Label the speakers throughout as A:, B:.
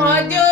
A: Hadi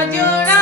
A: You're not.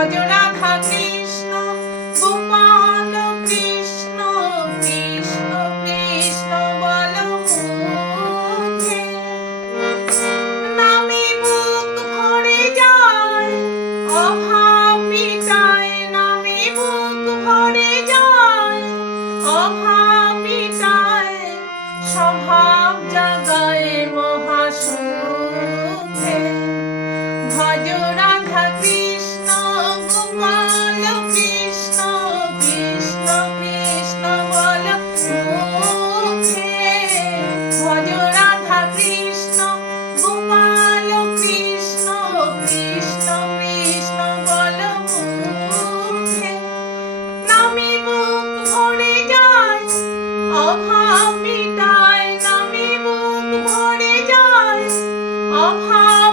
A: what you're not cocky. অভাব মিটায় নামে মুখ ভরে যায়। অভাব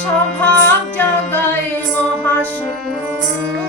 A: স্বভাব জাগায় মহাশূন্য।